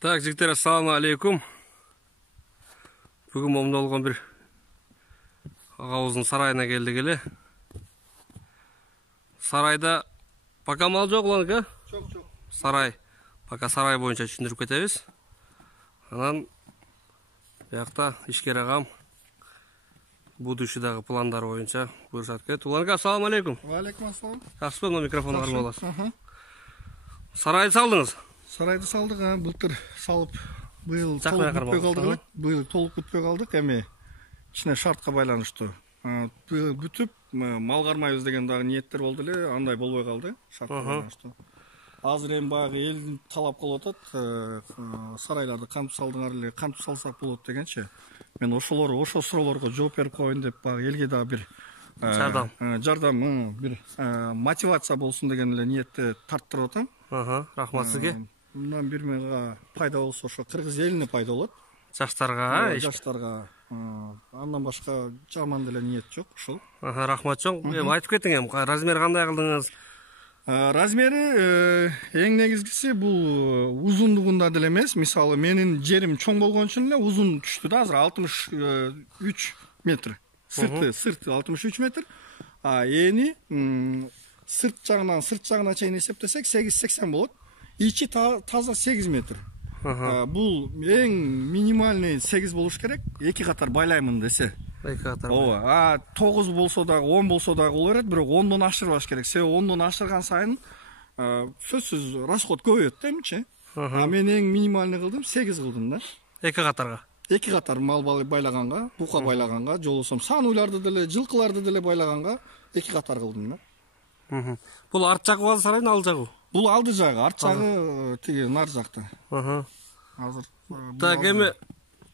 Так, жігіттер, ассаламу алейкум. Бүгін момда болған бір ағауыздың сарайына келдік еле. Сарайда пока мал жоқ оланыкі? Жоқ. Сарай. Пока сарай бойынша түсіндіріп кетеміз. Анан бұяқта ішкер ағам будущийдағы пландар бойынша бұршат кет. Оланыкі, ассаламу алейкум. Алейкум ассалам. Жақсы ба, микрофон армы боласыз. Сарайды салдыңыз? Сарайды салдық, былтыр салып, бұйыл толық күтпей қалдық. Бұйыл толық күтпей қалдық, әме ішіне шартқа байланышты. Бұйыл бүтіп, мал қармайыз деген дағы ниеттер болды ле, андай болбай қалды, шартқа байланышты. Азыр ең бағы елдің талап қол отат, сарайларды қамтып салдыңар ле, қамтып салсақ болады дегенше. Мен ошо сұрауларға жооп беріп қойын деп бағы елге дағы бір жардам, бір мотивация болсын деген ниетті тарттырып отам. Рахмат сізге. Мындан бір меға пайда болса, ошо қырғыз еліне пайда болады. Жаштарға? Жаштарға. Андан башқа жаман деле ниет жоқ, ошол. Рахмат жоқ. Айтып кеттің, размер қандай қылдыңыз? Размери ең негізгісі бұл ұзындығында деле емес. Мисалы, менің жерім чоң болған үшін эле ұзын түштү да, азыр 63 метр. Сырты 63 метр. Ени сырт жағына чейин эсептесек 8-80 болот. Ичи таза 8 метр. Бұл ең минимальный 8 болуш керек. Эки катар байлаймын десе. Эки катар. 9 болсо дагы, 10 болсо дагы боло берет, бирок 10дон ашырбаш керек. Себеби 10дон ашырган сайын сөзсүз расход көбөйөт демчи. Мен ең минимальный кылдым, 8 кылдым да. Эки катарга. Эки катар мал байлаганга, бука байлаганга, жолосом сан уйларды деле, жылкыларды деле байлаганга эки катар кылдым да. Бул арт жагы ба сарайдын, ал жагы? Бул алды жагы, арт жагы тиги нар жакта. Азыр. Так, эми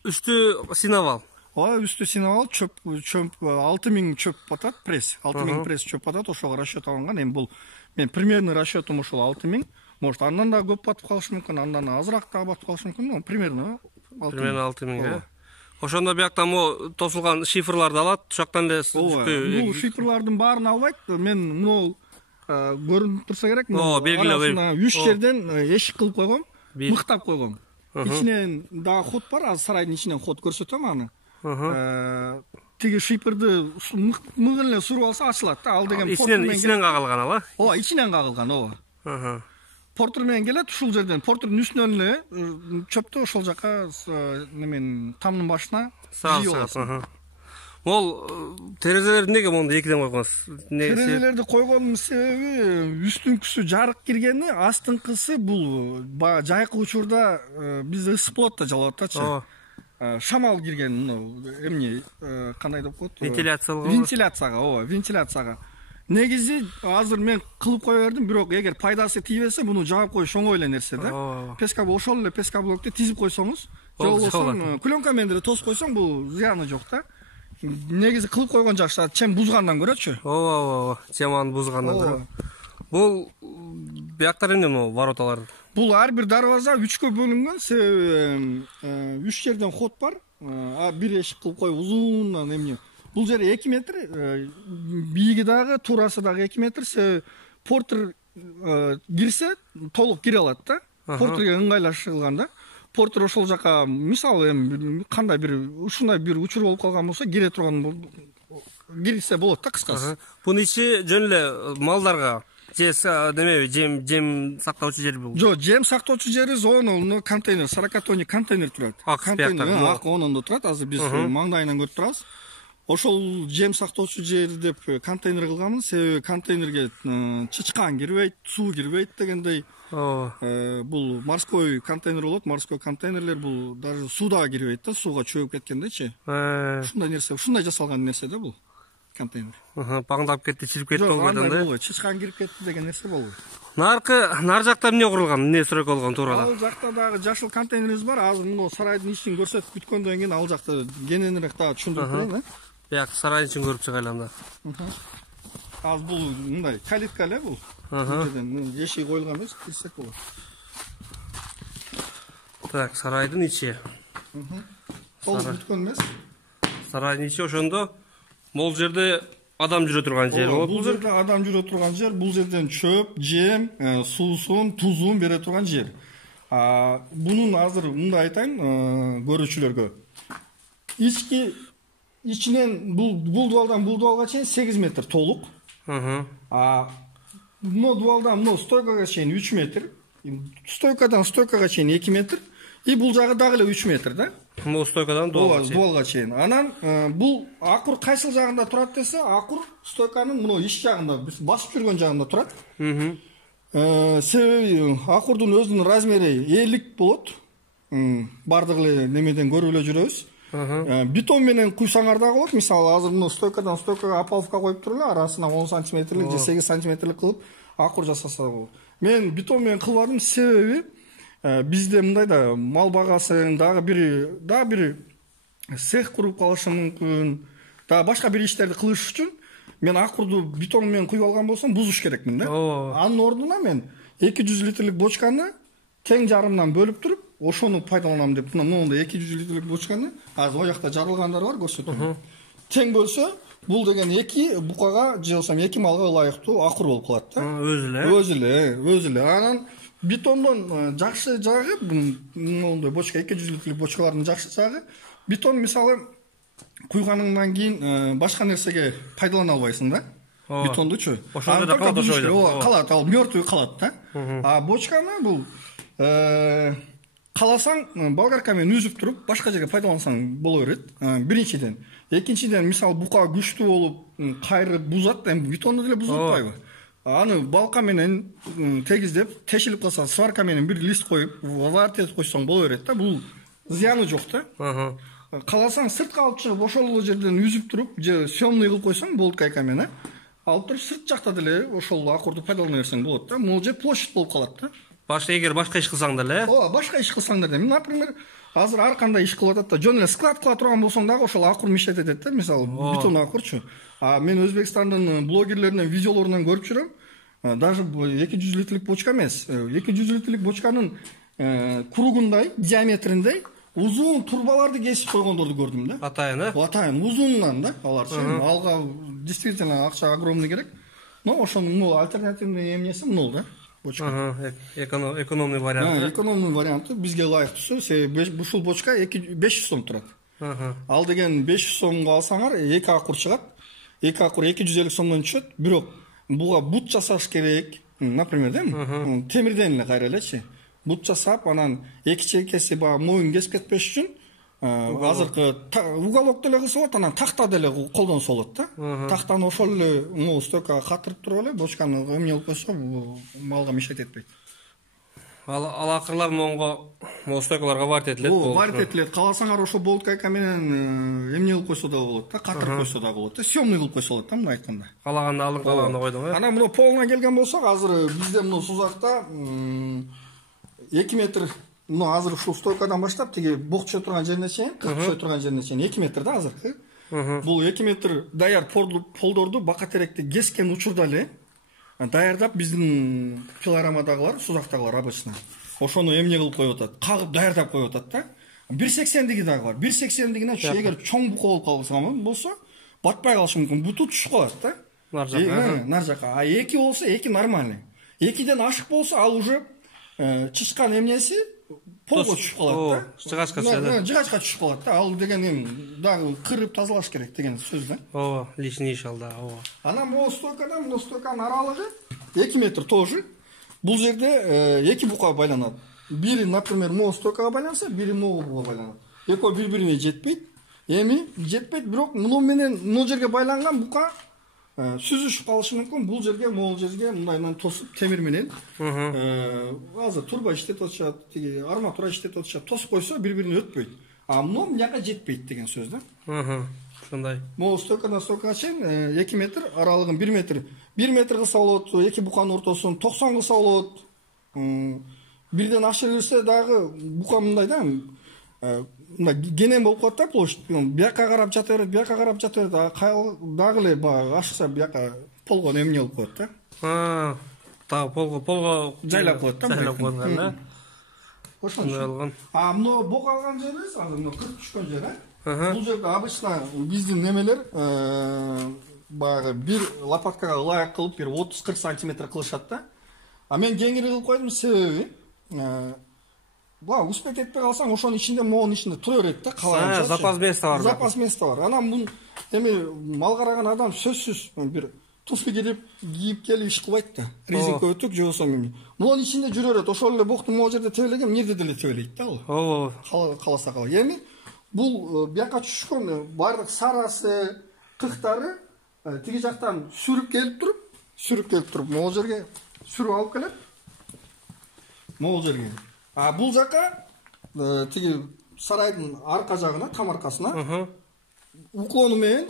үстү синовал. Үстү синовал, чөп 6000 чөп батат, пресс. 6000 пресс чөп батат, ошого расчет алынган. Эми бул мен примерный расчетум ошол 6000. Может, андан да көп батып калышы мүмкүн, андан азыраак да батып калышы мүмкүн, но примерно 6000. Примерно 6000. Ошондо бияктан мо тосулган шифрларды алат, ушактан эле бул шифрлардын баарын албайт. Мен муну көрүнүп турса керек, белгилеп 3 жерден эшик кылып койгом, мыктап койгом. Ичинен дагы ход бар, азыр сарайдын ичинен ход көрсөтөм аны. Тиги шифрды мыгын эле суруп алса ачылат да, ал деген ичинен кагылган ал, ооба, ичинен кагылган, ооба. Портер менен келет, ушул жерден портердин үстүнөн эле чөптү ошол жака немен тамдын башына жыйып. Ол терезелерди эмнеге монда экиден койгонсуз? Терезелерди койгондун себеби үстүнкүсү жарык киргени, астыңкысы бул жайкы учурда биз ысык болот да жалап атачы. Шамал кирген, эмне, кандай деп коет? Вентиляцияга, ооба, вентиляцияга. Негизи азыр мен кылып кое бердим, бирок эгер пайдасы тийбесе, буну жаап коюш оңой эле нерсе да. Ошол эле пескаблокти тизип койсоңуз, же болбосо пленка менен деле тосуп койсоң, бул зыяны жок да. Негизи кылып койгон жакшы, чем бузгандан көрөчү. Ооба, чем аны бузгандан көрө. Бул бияктар эмне могу вороталар? Бул ар бир дарбаза 3кө бөлүнгөн, себеби 3 жерден ход бар. Бир эшик кылып коюп узундан эмне. Бул жер 2 метр, бийиги дагы, туурасы дагы 2 метр. Себеби портер кирсе, толук кире алат да. Портерге ыңгайлашылган да. Портер ошол жака, мисалы эми кандай бир ушундай бир учур болуп калган болсо, кире турган кирсе болот да, кыскасы. Бунун ичи жөн эле малдарга демеби, жем сактоочу жер бул? Жок, жем сактоочу жери зона, контейнер, 40 тонна контейнер турат. Контейнер, ак онунда турат, азыр биз маңдайынан көрүп турабыз. Ошол жем сактоочу жер деп контейнер кылганбыз, себеби контейнерге чычкан кирбейт, суу кирбейт дегендей. Бул морской контейнер болот, морской контейнерлер бул даже суда кирбейт да, сууга чөгүп кеткендечи. Ушундай нерсе, ушундай жасалган нерсе да бул контейнер. Паңдап кетти, чирип кетти болбойт да. Чычкан кирип кетти деген нерсе болбойт. Нар жакта эмне курулган, эмне сөрөк болгон туурада? Ал жакта дагы жашыл контейнерибиз бар. Азыр муну сарайдын ичин көрсөтүп бүткөндөн кийин ал жакта кененирээк дагы түшүндүрүп берейин, Бияк сарайдын ичин көрүп чыгайлы анда. Аз бул мындай калитка эле бул. Жерден эшиги коюлган эмес, кирсек болот. Так, сарайдын ичи. Ол бүткөн эмес. Сарайдын ичи ошондо могул жерде адам жүрө турган жер болот. Бул жерде адам жүрө турган жер, бул жерден чөп, жем, суусун, тузун бере турган жер. Bunun азыр мындай айтайын көрүүчүлөргө. İçinden bul duvaldan bul duvalga çeyin 8 metre толук. Мына дуалдан мына стойкага чейин 3 метр. Стойкадан стойкага чейин 2 метр. И бул жагы дагы эле 3 метр да. Мына стойкадан дуалга чейин. Анан бул акур кайсыл жагында турат десе, акур стойканын мына иш жагында, басып жүргөн жагында турат. Себеби акурдун өзүнүн размери элик болот. Бардык эле немеден көрүп эле жүрөбүз. Бетон менен куйсаңар да болот. Мисалы азыр мына стойкадан стойкага опаловка коюп туруп эле арасына 10 сантиметрлик же 8 сантиметрлик кылып акур жасаса болот. Мен бетон менен кылбадым, себеби бизде мындай да мал багасы дагы бир цех куруп калышы мүмкүн. Дагы башка бир иштерди кылыш үчүн мен акурду бетон менен куюп алган болсом бузуш керекмин да. Анын ордуна мен 200 литрлик бочканы тең жарымдан бөлүп туруп, ошону пайдаланам деп, мындай 200 литрлик бочканы, азыр о жакта жарылгандар бар, көрсөтөм. Тең бөлсө, бул деген 2 букага же болсо 2 малга ылайыктуу акур болуп калат да. Өзү эле. Анан бетондон жакшы жагы, мындай бочка 200 литрлик бочкалардын жакшы жагы, бетон мисалы куйганыңдан кийин башка нерсеге пайдалана албайсың да. Бетондучу. Ошондо да калат ошо. Калат, ал мёртвый калат да. Бочканы бул каласаң болгарка менен үзүп туруп башка жерге пайдалансаң боло берет. Биринчиден. Экинчиден мисалы бука күчтүү болуп, кайрып бузат, эми бетонду деле бузуп атпайбы? Аны балка менен тегиздеп, тешилип калса, сварка менен бир лист коюп, вартет койсоң боло берет да. Бул зыяны жок да. Каласаң сыртка алып чыгып, ошол эле жерден үзүп туруп, же съемный кылып койсоң болот кайка менен. Алып туруп сырт жакта деле ошол акурду пайдалана берсең болот да. Могул же площадь болуп калат да. Эгер башка иш кылсаң деле. Башка иш кылсаң деле. Например, азыр ар кандай иш кылып атат да, жөн эле склад кыла турган болсоң дагы ошол акур мешет этет да, мисалы бетон акурчу. Мен Өзбекстандын блогерлеринен видеолорунан көрүп жүрөм. Даже 200 литрлик бочка эмес. 200 литрлик бочканын кругундай, диаметриндей узун турбаларды кесип койгондорду көрдүм да. Атайын, узунунан да, аларчы. Алга действительно акча огромный керек. Но ошонун альтернативный эмнеси мул да. Экономный вариант. Экономный варианты бизге ылайыктуусу. Себеби ушул бочка 500 сом турат. Ал деген 500 сомго алсаңар 2 акур чыгат. 2 акур 250 сомдон түшөт. Бирок буга бут жасаш керек. Например, темирден эле кайра элечи. Бут жасап, анан эки чекеси моюн кесип кетпеш үчүн азыркы уголок деле кылса болот, анан такта деле колдонсо болот да. Тактаны ошол эле стойкага катырып туруп эле бочканы эмне кылып койсо малга мешет этпейт. Ал акырлар монго стойкаларга варит этилет. Варит этилет. Каласаңар ошо болот кайка менен эмне кылып койсо да болот да, катырып койсо да болот да, съемный кылып койсо болот да, мындай айтканда. Калаганды алдың, калаганды койдуң, Анан мына полуна келген болсок, азыр бизде мына Сузакта 2 метр, азыр ушул стойкадан баштап тиги бук түшө турган жерине чейин, кырк түшө турган жерине чейин 2 метр да азыркы. Бул 2 метр даяр полдорду бака теректи кескен учурда эле даярдап биздин пилорамадагылар, Сузактагылар обычно ошону эмне кылып коюп атат, кагып даярдап коюп атат да. 1.80-диги дагы бар. 1.80-дигине эгер чоң бука болуп калса болсо, батпай калышы мүмкүн, буту түшүп калат да. Нар жака. А 2 болсо 2 нормальный. 2ден ашык болсо ал уже чычкан эмнеси полго түшүп калат да. Жыгачка түшүп калат да. Ал деген эми дагы кырып тазалаш керек деген сөз да. Лишний иш ал да. Анан могу стойкадан мына стойканын аралыгы 2 метр тоже. Бул жерде 2 бука байланат. Бири, например, могу стойкага байланса, бири могу буга байланат. Экөө бири-бирине жетпейт. Эми жетпейт, бирок муну менен мына жерге байланган бука сүзүшүп калышы мүмкүн. Бул жерге, могул жерге мындайдан тосуп темир менен азыр турба иштетип атышат, тиги арматура иштетип атышат, тосуп койсо бири-бирине өтпөйт. А муну мынага жетпейт деген сөз да. Ошондой. Могул стойкадан стойкага чейин 2 метр, аралыгын 1 метр. 1 метр кылса болот, 2 буканын ортосун 90 кылса болот. Бирден ашырылса дагы бука мындай да, генем болуп калат да площадь. Бияка карап жата берет, бияка карап жата берет. Дагы эле ашса бияка полго эмне болуп коет да. Та полго жайлап коет да. Жайлап койгон да. Ошондой. Мына бок алган жерибиз, азыр мына кырк түшкөн жер, бул жерде обычно биздин немелер баягы бир лопаткага ылайык кылып бир 30-40 сантиметр кылышат да. А мен кеңири кылып койдум, себеби Бага успеть этпей калсаң, ошонун ичинде моонун ичинде тура берет да, калганча. Запас место бар. Запас место бар. Анан бун эми мал караган адам сөзсүз бир туфли кийип келип иш кылбайт да. Резинка өтүк же болсо эми. Монун ичинде жүрө берет. Ошол эле бокту могу жерде тебелеген, мына жерде деле тебелейт да ал. Ооба. Каласа кала. Эми бул бияка түшкөн бардык сарасы, кыктары тиги жактан сүрүп келип туруп, могу жерге сүрүп алып келет. Могу жерге. Бул жака тиги сарайдын арка жагына, там аркасына уклону менен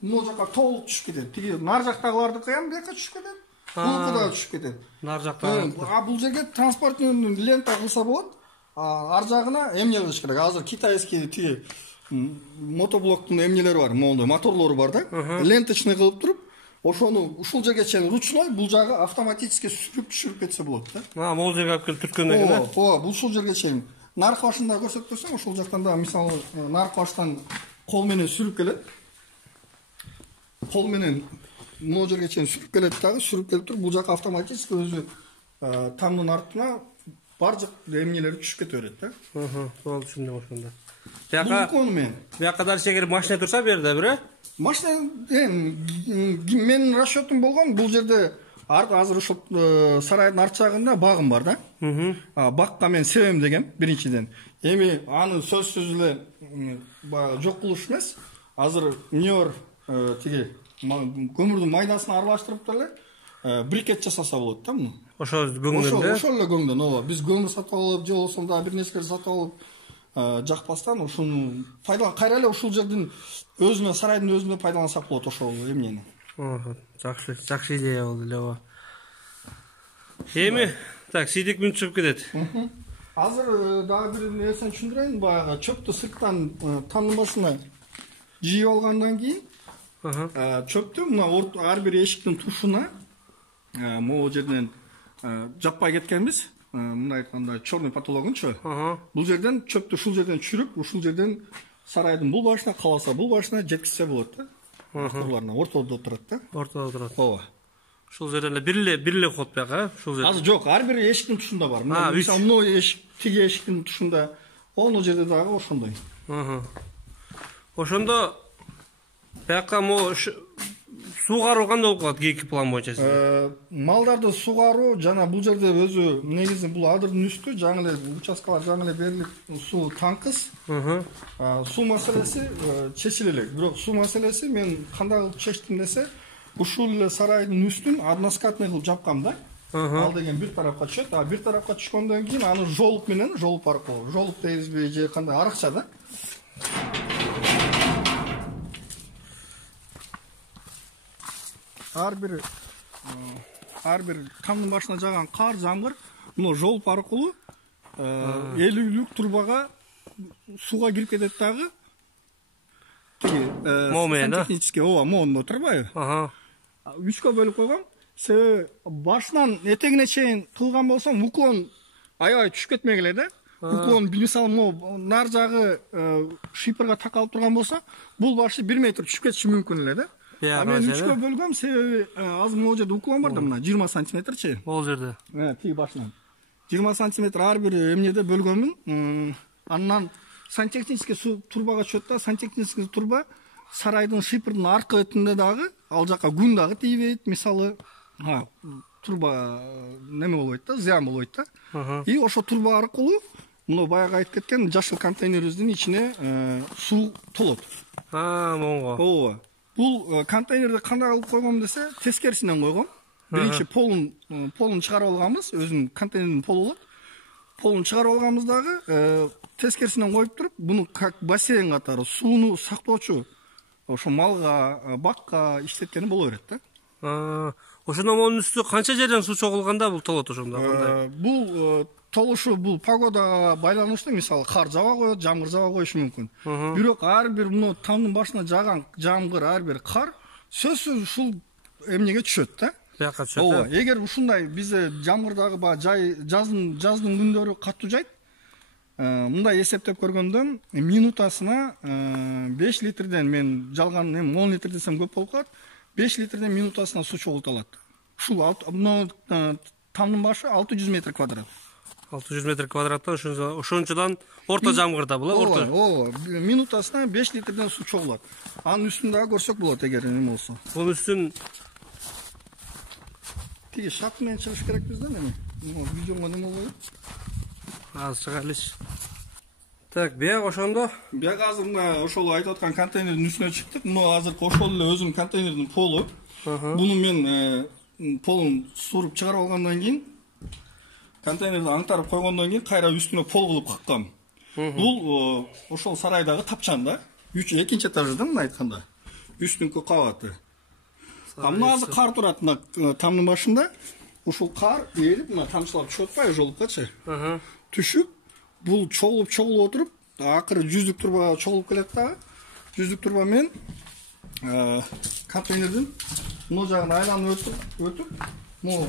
могу жака толук түшүп кетет. Тиги нар жактагылардыкы ham бияка түшүп кетет. Булку да түшүп кетет. Нар жактагы. Бул жерге транспортный лента кылса болот. Ар жагына эмне кылыш керек? Азыр китайский тиги мотоблоктун эмнелери бар, моундай моторлору бар да. Ленточный кылып туруп, ошону ушул жерге чейин ручной, бул жагы автоматически сүрүп түшүрүп кетсе болот да. Могу жерге алып келип түрткөндөн кийин. Бул ушул жерге чейин. Наркы башында көрсөтсөң, ошол жактан да мисалы наркы баштан кол менен сүрүп келет. Кол менен могу жерге чейин сүрүп келет дагы, сүрүп келип туруп, бул жака автоматически өзү тамдын артына бардык эмнелери түшүп кете берет да. Болду, түшүндүм ошондо. Бияка дальше эгер машина турса бу жерде бир, машина менин расчетум болгон, бул жерде азыр ушул сарайдын арт жагында багым бар да. Бакка мен себем дегем биринчиден. Эми аны сөзсүз эле жок кылыш эмес. Азыр Нью-Йорк тиги көмүрдүн майдасын аралаштырып деле брикет жасаса болот да муну. Ошол көңдөн. Ошол эле көңдөн. Ооба, биз көмүр сатып алып, же болсо да бир нерсе сатып алып жакпастан ушуну пайдалан кайра эле ушул жердин өзүнө, сарайдын өзүнө пайдалансак болот ошол эмнени. Жакшы идея болду эле ооба. Эми, так, сидик мүнт чыгып кетет. Азыр дагы бир нерсени түшүндүрөйүн, баягы чөптү сырттан тамдын башына жийип алгандан кийин чөптү мына ар бир эшиктин тушуна могу жерден жаппай кеткенбиз. Мындай айтканда черный потологунчу. Бул жерден чөптү ушул жерден чүрүп, ушул жерден сарайдын бул башына, каласа бул башына жеткизсе болот да. Ортолоруна, ортодо турат да. Ортодо турат. Ооба. Ушул жерден эле бир эле вход бияка, ушул жерде. Азыр жок, ар бир эшиктин тушунда бар. Мисалы, мына эшик, тиги эшиктин тушунда, ону жерде дагы ошондой. Ошондо бияка суугаруу кандай болуп калат кийинки план боюнча? Малдарды суугаруу жана бул жерде өзү негизи бул адырдын үстү жаңы эле участкалар жаңы эле берилип, суу таңкыз. Суу маселеси чечиле элек. Бирок суу маселеси мен кандай кылып чечтим десе, ушул эле сарайдын үстүн односкатный кылып жапкам да. Ал деген бир тарапка түшөт, бир тарапка түшкөндөн кийин аны жолуп менен, жолуп аркылуу, жолуп дейбизби же кандай арыкча да. Ар бир тамдын башына жаган кар, жамгыр мына жолуп аркылуу 50-лүк турбага сууга кирип кетет дагы. Технически ооба, моуну турбайбы? 3кө бөлүп койгом. Себеби башынан этегине чейин кылган болсом, уклон аябай түшүп кетмегиле да. Уклон мисалы могу нар жагы шиперге такалып турган болсо, бул башы 1 метр түшүп кетиши мүмкүн эле да. Мен 3кө бөлгөм, себеби азыр могу жерде уклон бар да, мына 20 сантиметрчи. Могу жерде. Тиги башынан. 20 сантиметр ар бир эмнеде бөлгөмүн. Андан сантехнический турбага түшөт да, сантехнический турба сарайдын шипердин аркы бетинде дагы, ал жака күн дагы тийбейт, мисалы, турба неме болбойт да, зыян болбойт да. И ошо турба аркылуу мына баягы айтып кеткен жашыл контейнерибиздин ичине суу толот. Моңго. Ооба. Бул контейнерди кандай кылып койгом десе, тескерисинен койгом. Биринчи полун чыгарып алганбыз, өзүнүн контейнердин полу болот. Полун чыгарып алганбыз дагы, тескерисинен коюп туруп, буну как бассейн катары сууну сактоочу ошо малга, бакка иштеткени боло берет да. Ошондо монун үстү канча жерден суу чогулганда бул толот ошондо? Бул толушу бул погодага байланыштуу, мисалы кар жаба коет, жамгыр жаба коюшу мүмкүн. Бирок ар бир мына тамдын башына жаган жамгыр, ар бир кар сөзсүз ушул эмнеге түшөт да. Бияка түшөт. Ооба, эгер ушундай бизде жамгырдагы жаздын күндөрү катуу жайт, мындай эсептеп көргөндө минутасына 5 литрден, мен жалган 10 литр десем көп болуп калат, 5 литрден минутасына суу чогулталат. Ушул тамдын башы 600 метр квадрат. 600 метр квадраттан ошончодан орто жамгырда була, орто. Ооба, минутасына 5 литрден суу чогулат. Анын үстүн дагы көрсөк болот эгер эме болсо. Бунун үстүн тиги шап менен чыгыш керекпиз да мени. Видеомо неме болот? азыр чыгалыш. Так, бияк ошондо. Бияк азыр мына ошол айтып аткан контейнердин үстүнө чыктык. Мына азыр ошол эле өзүнүн контейнердин полу. Буну мен полун суруп чыгарып алгандан кийин контейнерди аңтарып койгондон кийин кайра үстүнө пол кылып каткам. Бул ошол сарайдагы тапчан да. 2-нчи этажда мына айтканда. Үстүнкү кабаты. Мына азыр кар турат мына тамдын башында. Ушул кар эрип мына тамчылап түшүп атпайбы жолуккачы? Түшүп, бул чогулуп отуруп, акыры жүздүк турбага чогулуп келет да. Жүздүк турба менен контейнердин мына жагын айланып өтүп, могу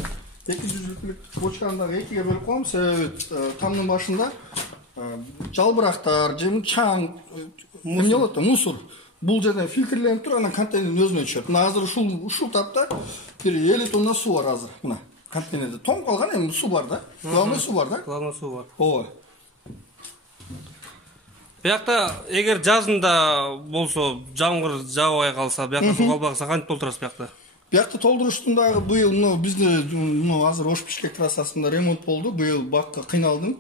200 литрдик бочканы дагы экиге бөлүп коем. Себеби тамдын башында жалбырактар, жем чаң, эмне болот да, мусор. Бул жерден фильтрленип туруп, анан контейнердин өзүнө түшөт. Мына азыр ушул тапта бир 50 тонна суу бар азыр. Мына контейнерде тоң калган эми суу бар да. Главный суу бар да. Главный суу бар. Ооба. Биякта эгер жазында болсо, жамгыр жаабай калса, биякта суу калбаса кантип толтурасыз биякта? Биякта толтуруштун дагы быйыл бизде азыр Ош Бишкек трассасында ремонт болду. Быйыл бакка кыйналдым.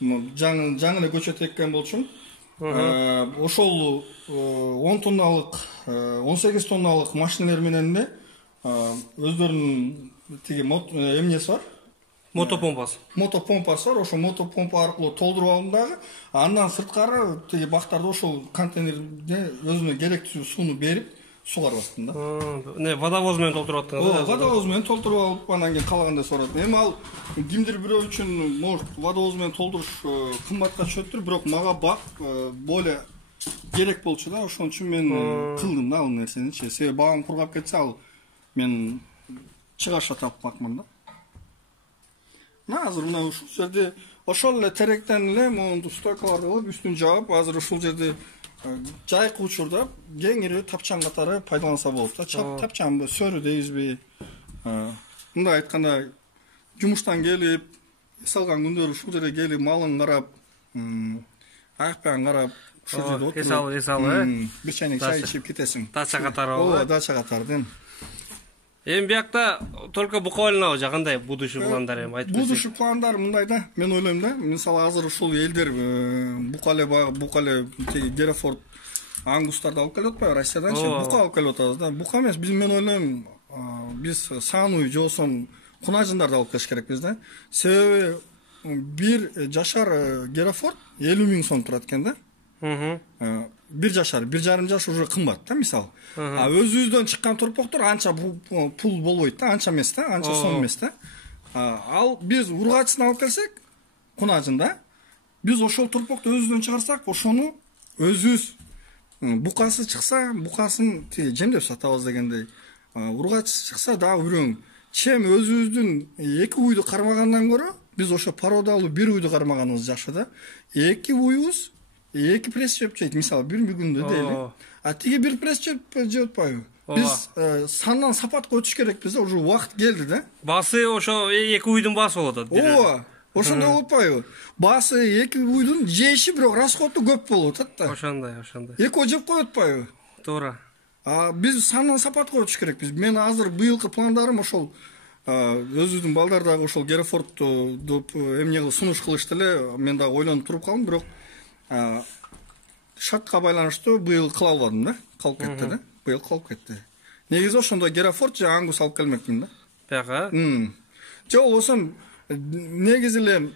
Жаңы эле көчөт эккен болчумун. Ошол 10 тонналык, 18 тонналык машиналар менен эле өздөрүнүн тиги эмнеси бар. Мотопомпасы. Мотопомпасы бар. Ошо мотопомпа аркылуу толтуруп алдым дагы. Андан сырткары тиги бактарды ошол контейнерге өзүнө керектүү сууну берип сугарып аттым да. Не, водовоз менен толтуруп аттыңыз? Водовоз менен толтуруп алып, анан кийин калагандай сурат. Эми ал кимдир бирөө үчүн может водовоз менен толтуруш кымбатка түшөттүр, бирок мага бак более керек болчу да, ошон үчүн мен кылдым да ал нерсени. Себеби багым кургап кетсе, ал мен чыгаша тапмакмын да. Мына азыр мына ушул жерде ошол эле теректен эле моунту стойкаларды кылып үстүн жаап, азыр ушул жерде жайкы учурда кеңири тапчан катары пайдаланса болот да. Тапчан сөрү дейбизби? Мындай айтканда жумуштан келип, эс алган күндөр ушул жерге келип, малын карап, аякпан карап, ушул жерде отуруп, эс алып, бир чайнек чай ичип кетесиң. Дача катары. Ооба, дача катары. Эми биякта только буквально кандай будущий пландар эми айтып берсең? Будущий пландар мындай да, мен ойлойм да. Мисалы азыр ушул элдер букале тиги Герефорд ангустарды алып келип атпайбы Россиядан? Бука алып келип атабыз да. Бука эмес, мен ойлойм, биз саану же болсо кунажындарды алып келиш керекпиз да. Себеби бир жашар Герефорд 50 000 сом турат экен да. Бир жашар, 1,5 жаш уже кымбат да, мисалы. Өзүбүздөн чыккан турпоктор анча пул болбойт да, анча эмес да, анча сом эмес да. Ал биз ургачысын алып келсек, кунажында, биз ошол турпокту өзүбүздөн чыгарсак, ошону өзүбүз букасы чыкса, букасын жемдеп сатабыз дегендей. Ургачы чыкса дагы бирөөң. Чем өзүбүздүн 2 уйду кармагандан көрө, биз ошо породалуу 1 уйду кармаганыбыз жакшы да. 2 уйубуз 2 пресс жеп жейт, мисалы, бир күндө дейли. Тиги бир пресс жеп атпайбы? Биз сандан сапатка өтүш керекпиз да, уже убакыт келди да. Басы ошо 2 уйдун басы болот. Ооба, ошондой болуп атпайбы? Басы 2 уйдун жейиши бирок расходу көп болуп атат да. Ошондой. 2 ой жеп коюп атпайбы? Туура. Биз сандан сапатка өтүш керекпиз. Мен азыр быйылкы пландарым ошол өзүбүздүн балдар дагы ошол Герефордту эмне сунуш кылышты эле, мен дагы ойлонуп туруп калдым, бирок шартка байланыштуу быйыл кыла албадым да, калып кетти да. Быйыл калып кетти. Негизи ошондой Герефорд же ангус алып келмекмин да. Бияка? Же болбосо негизи эле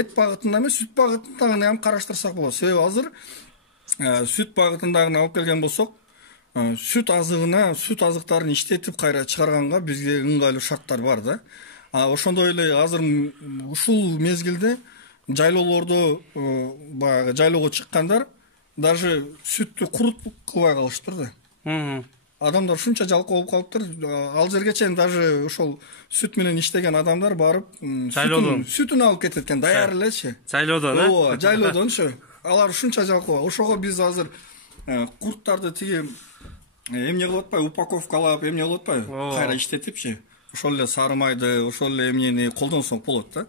эт багытында эмес, сүт багытындагы ham караштырсак болот. Себеби азыр сүт багытындагыны алып келген болсок, сүт азыктарын иштетип кайра чыгарганга бизге ыңгайлуу шарттар бар да. Ошондой эле азыр ушул мезгилде жайлоолордо баягы жайлоого чыккандар даже сүттү курутуп кылбай калыштыр да. Адамдар ушунча жалкоо болуп калыптыр. Ал жерге чейин даже ошол сүт менен иштеген адамдар барып сүтүн алып кетет экен, даяр элечи. Жайлоодон, Ооба, жайлоодончу. Алар ушунча жалкоо. Ошого биз азыр курттарды тиги эмне кылып атпайбы, упаковкалап, эмне кылып атпайбы? Кайра иштетипчи. Ошол эле сары майды, ошол эле эмнени колдонсок болот да.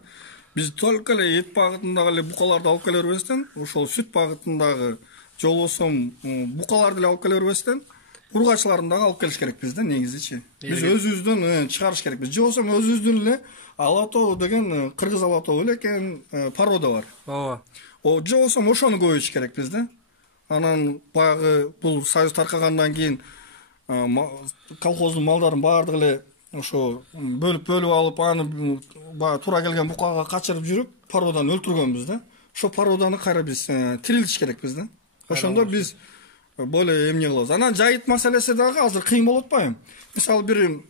Биз только эле эт багытындагы эле букаларды алып келе бербестен, ошол сүт багытындагы же болбосо букаларды эле алып келе бербестен, ургачыларын дагы алып келиш керекпиз да негизичи. Биз өзүбүздөн чыгарыш керекпиз. Же болбосо өзүбүздүн эле алатоо деген кыргыз алатоо эле экен порода бар. Ооба. Же болбосо ошону көбөйтүш керекпиз да. Анан баягы бул союз таркагандан кийин колхоздун малдарын баардыгы эле ошо бөлүп алып, аны баягы туура келген букага качырып жүрүп, породаны өлтүргөнбүз да. Ошо породаны кайра биз тирилтиш керекпиз да. Ошондо биз более эмне кылабыз. Анан жайыт маселеси дагы азыр кыйын болуп атпайбы? Мисалы бир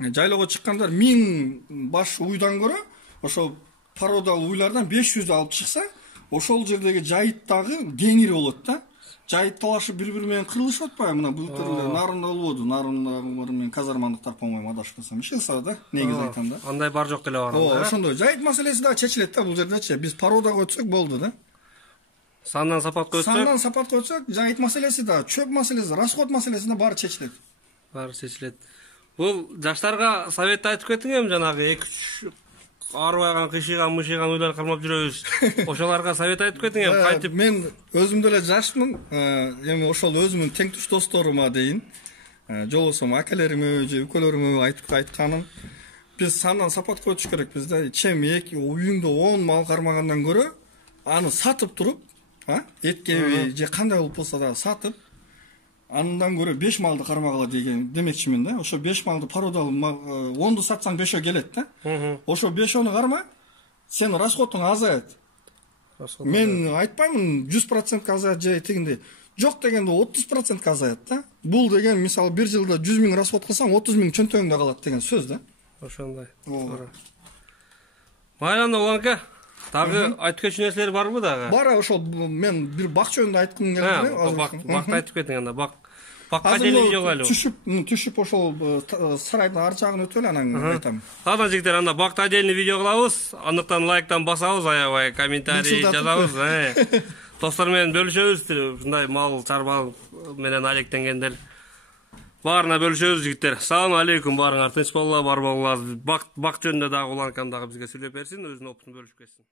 жайлоого чыккандар 1000 баш уйдан көрө, ошо породалуу уйлардан 500 алып чыкса, ошол жердеги жайыт дагы кеңири болот да. Жайыт талашып бири-бири менен кырылышып атпайбы? Мына былтыр Нарында болду. Нарындагылар менен казармандыктар, по-моему, адашпасам. Ишенса да, негиз айтам да. Андай бар жок деле бар. Ошондой жайыт маселеси дагы чечилет да бул жердечи. Биз породага өтсөк болду да. Сандан сапатка өтсөк, жайыт маселеси да, чөп маселеси, расход маселеси да баары чечилет. Бул жаштарга совет айтып кетиңем, жанагы 2-3 арбайган, кыйшыйган, мышыйган уйлар калмап жүрөбүз. Ошоларга совет айтып кетиңем, кайтып. Мен өзүм деле жашмын, эми ошол өзүмдүн теңтүш досторума дейин, же болбосо акелериме же үкөлөрүмө айтканым, биз сандан сапатка өтүш керекпиз да. Чем уюңда 10 мал кармагандан көрө, аны сатып туруп, этке же кандай болуп болсо да сатып, андан көрө 5 малды кармагыла деген демекчимин да. Ошо 5 малды породалуу 10ду сатсаң 5 келет да. Ошо 5-ону карма, сенин расходуң азаят. Мен айтпаймын 100% азаят же тигинде. Жок дегенде 30% азаят да. Бул деген мисалы бир жылда 100 000 расход кылсаң 30 000 чөнтөгүңдө калат деген сөз да. Ошондой. Майранда уланка, дагы айтып кетчү нерселер барбы дагы? Бар, ошол мен бир бак жөнүндө айткым келди. Бакты айтып кетиң анда. Бакка деле жок эле. Түшүп ошол сарайдын ар жагын өтөлү анан айтам. Ладно жигиттер, анда бакта отдельный видео кылабыз. Андыктан лайктан басабыз, аябай комментарий жазабыз. Достор менен бөлүшөбүз, ушундай мал чарба менен алектенгендер. Баарына бөлүшөбүз жигиттер. Салам алейкум, баарыңар тынч болуңар, бар болуңар. Бак жөнүндө дагы уланкам дагы бизге сүйлөп берсин, өзүнүн опытун бөлүшүп кетсин.